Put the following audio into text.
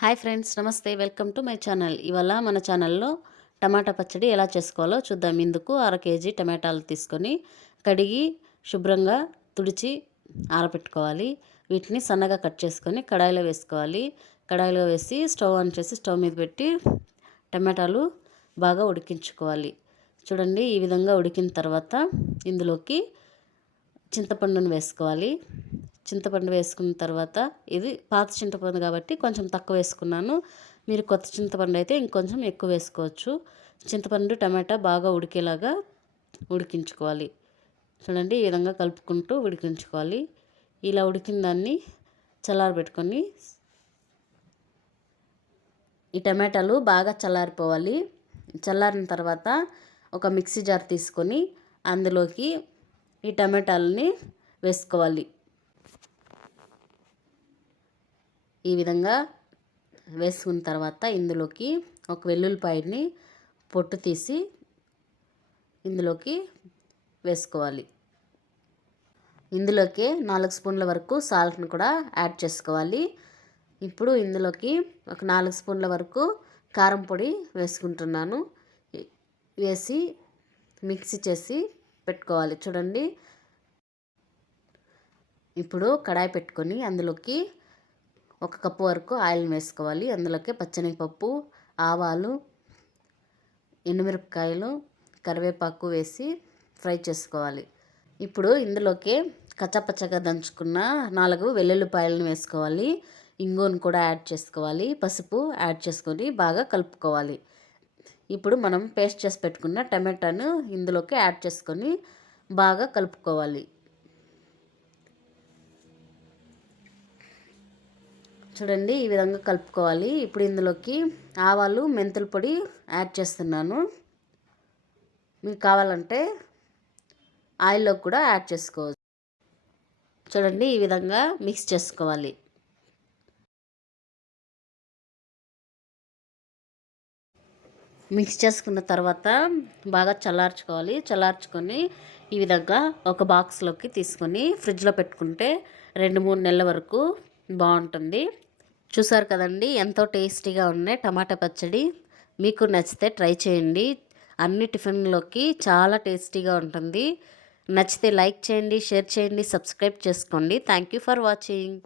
Hi friends నమస్తే. Welcome to my channel. ఇవాళ మన ఛానల్లో టమాటా పచ్చడి ఎలా చేసుకోవాలో చూద్దాం. ఇందుకు అర కేజీ టమాటాలు తీసుకొని కడిగి శుభ్రంగా తుడిచి ఆరబెట్టుకోవాలి వీటిని సన్నగా కట్ చేసుకొని కడాయిలో వేసుకోవాలి. కడాయిలో వేసి స్టవ్ ఆన్ చేసి స్టవ్ మీద పెట్టి టమాటాలు బాగా ఉడికించుకోవాలి. చూడండి ఈ విధంగా ఉడికిన తర్వాత ఇందులోకి చింతపండును వేసుకోవాలి. చింతపండు వేసుకున్న తర్వాత ఇది పాత చింతపండు కాబట్టి కొంచెం తక్కువ వేసుకున్నాను. మీరు కొత్త చింతపండు అయితే ఇంకొంచెం ఎక్కువ వేసుకోవచ్చు. చింతపండు టమాటా బాగా ఉడికేలాగా ఉడికించుకోవాలి. చూడండి ఈ విధంగా కలుపుకుంటూ ఉడికించుకోవాలి. ఇలా ఉడికిన దాన్ని చల్లారబెట్టుకొని ఈ టమాటాలు బాగా చల్లారిపోవాలి. చల్లారిన తర్వాత ఒక మిక్సీ జార్ తీసుకొని అందులోకి ఈ టమాటాలని వేసుకోవాలి. ఈ విధంగా వేసుకున్న తర్వాత ఇందులోకి ఒక వెల్లుల్లిపాయని పొట్టు తీసి ఇందులోకి వేసుకోవాలి. ఇందులోకి నాలుగు స్పూన్ల వరకు సాల్ట్ని కూడా యాడ్ చేసుకోవాలి. ఇప్పుడు ఇందులోకి ఒక నాలుగు స్పూన్ల వరకు కారం పొడి వేసుకుంటున్నాను. వేసి మిక్సీ చేసి పెట్టుకోవాలి. చూడండి. ఇప్పుడు కడాయి పెట్టుకొని అందులోకి ఒక కప్పు వరకు ఆయిల్ వేసుకోవాలి. అందులోకి పచ్చనిపప్పు ఆవాలు ఎండుమిరపకాయలు కరివేపాకు వేసి ఫ్రై చేసుకోవాలి. ఇప్పుడు ఇందులోకి కచ్చపచ్చగా దంచుకున్న నాలుగు వెల్లుల్లిపాయలను వేసుకోవాలి. ఇంగోని కూడా యాడ్ చేసుకోవాలి. పసుపు యాడ్ చేసుకొని బాగా కలుపుకోవాలి. ఇప్పుడు మనం పేస్ట్ చేసి పెట్టుకున్న టమాటాను ఇందులోకి యాడ్ చేసుకొని బాగా కలుపుకోవాలి. చూడండి ఈ విధంగా కలుపుకోవాలి. ఇప్పుడు ఇందులోకి ఆవాలు మెంతుల పొడి యాడ్ చేస్తున్నాను. మీకు కావాలంటే ఆయిల్లో కూడా యాడ్ చేసుకోవచ్చు. చూడండి ఈ విధంగా మిక్స్ చేసుకోవాలి. మిక్స్ చేసుకున్న తర్వాత బాగా చల్లార్చుకోవాలి. చల్లార్చుకొని ఈ విధంగా ఒక బాక్స్లోకి తీసుకొని ఫ్రిడ్జ్లో పెట్టుకుంటే రెండు మూడు నెలల వరకు బాగుంటుంది. చూసారు కదండి ఎంతో టేస్టీగా ఉన్నాయి టమాటా పచ్చడి. మీకు నచ్చితే ట్రై చేయండి. అన్ని టిఫిన్లోకి చాలా టేస్టీగా ఉంటుంది. నచ్చితే లైక్ చేయండి షేర్ చేయండి సబ్స్క్రైబ్ చేసుకోండి. Thank you for watching.